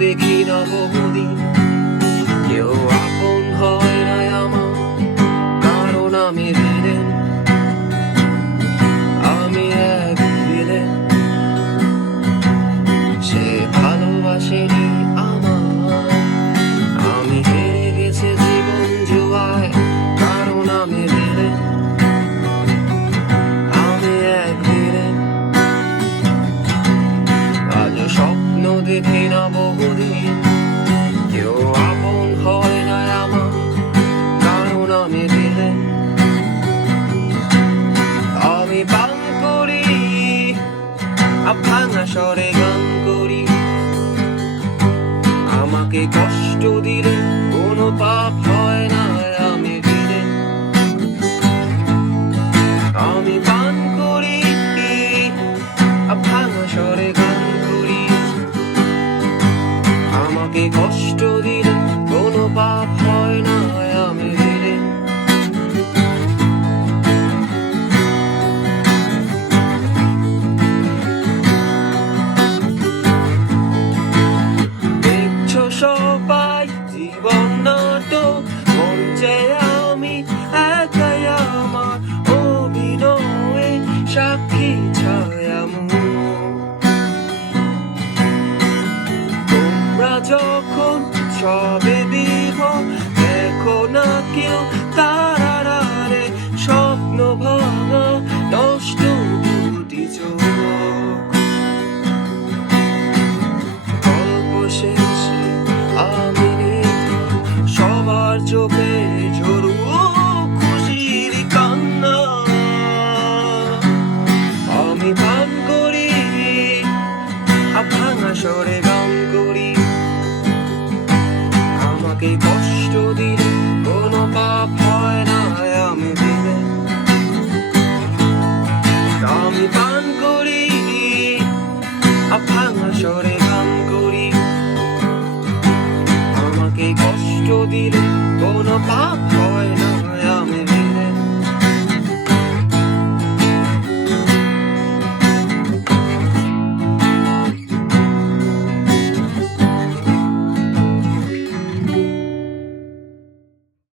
দেখি না বহুদিন, কেউ আপন হয় না আমার, কারণ আমি ভিলেন, আমি এক ভিলেন। সে ভালোবাসেনি আমার, আমি হেরে গেছে জীবন জুয়ায়, কারণ আমি ভিলেন, আমি এক ভিলেন। আজ স্বপ্ন দেখি না বহুদিন, কেউ আপন হয় না আমার, কারণ আমি ভিলেন। আমি পান করি, ভাঙা স্বরে গান করি, আমাকে কষ্ট দিলে কোনো পাপ হয় না, আমি ভিলেন। আমি পান করি, ভাঙা স্বরে গান করি, আমাকে কষ্ট দিলে কোনো পাপ হয় না, আমি ভিলেন। দেখছো সবাই জীবন নাটক, মঞ্চে আমি একাই আমার অভিনয়ে সাক্ষী ছায়ামুখ। তোমরা যখন সবে বিভোর, দেখো না কেউ তারারে, স্বপ্ন ভাঙা নষ্ট দুটি চোখ। গল্প শেষে আমি নিথর, সবার চোখে ঝরুক খুশির কান্না। আমি পান করি, ভাঙা স্বরে গান করি, আমাকে কষ্ট দিলে কোনো পাপ হয় না, আমি ভিলেন। আমি পান করি, ভাঙা স্বরে গান করি, আমাকে কষ্ট দিলে কোনো পাপ